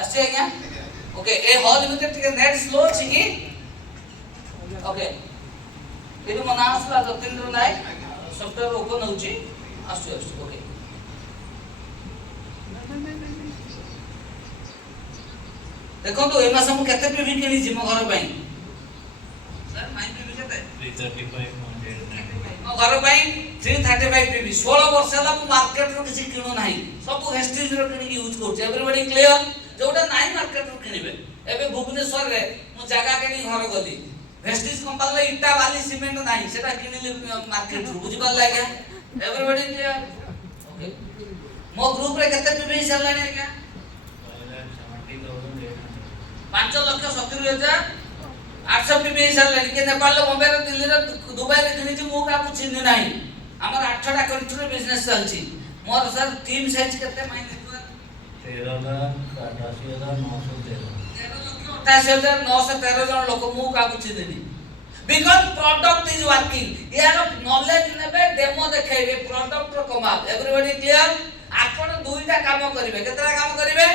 आसी आज्ञा ओके ए हॉल भितर टिके नेट स्लो अछि कि ओके एनु मना आसला जतिन्द्र नायक सॉफ्टवेयर ओपन होउची आसी ओके देखो तो ए मास हम केते पीवी किनी जी मो घर पई सर माइ पीवी केते 335 मो घर पई 335 पीवी 16 वर्ष होला मु मार्केट रो किछि किनु नाही सब वेस्टेज रो किनि यूज करछ एवरीबॉडी क्लियर जोटा नाही मार्केट रो किनिबे एबे भुवनेश्वर रे मु जागा केनी घर गली वेस्टेज कंपनी इटा बाली सीमेंट नाही सेटा किनिले मार्केट रो बुझि पाल लाग्या एवरीबॉडी क्लियर ओके मो ग्रुप रे केते पीवी चललानी क्या 5,70,000 800 पीवी चललानी के नेपाल लो बॉम्बे रे दिल्ली रे दुबई रे किनि छी मु का चिन्ह नाही हमर 8टा कंट्री रे business चलची more sir team size केते माइन 13,88,913 जन लोक मु का चिन्हनी बिकॉज़ प्रोडक्ट इज वर्किंग यार नॉलेज नेबे डेमो देखेबे प्रोडक्ट रो कमाल एवरीबॉडी क्लियर आपण दुईटा काम करिवे केतरा काम करिवे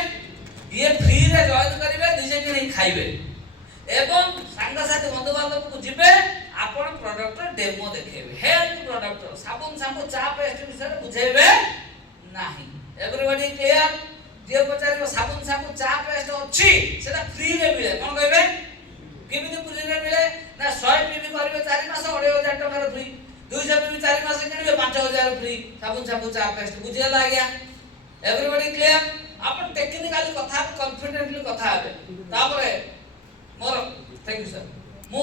ये फ्री रे जॉइन करिवे निजे किनि खाइबे एवं संग साथी बंधु बांधव को जिबे आपण प्रोडक्ट रो डेमो देखेबे हेल्थ प्रोडक्ट साबुन शैम्पू चा पेस्ट विषय बुझेबे नाही एवरीबॉडी क्लियर जे पचारिबो साबुन शैम्पू चा पेस्ट अछि सेटा फ्री रे मिले कोन कहबे केमिति फ्री रे मिले ना 100 पीवी करिवे 4 मास 2,500 टका रे फ्री 200 पीवी 4 मास किनिबे 5,000 फ्री साबुन शैम्पू चा पेस्ट बुझिला गया एवरीबॉडी क्लियर आपण टेक्निकली कथा कॉन्फिडेंटली कथा हेबे तापरे मोर थैंक यू सर मु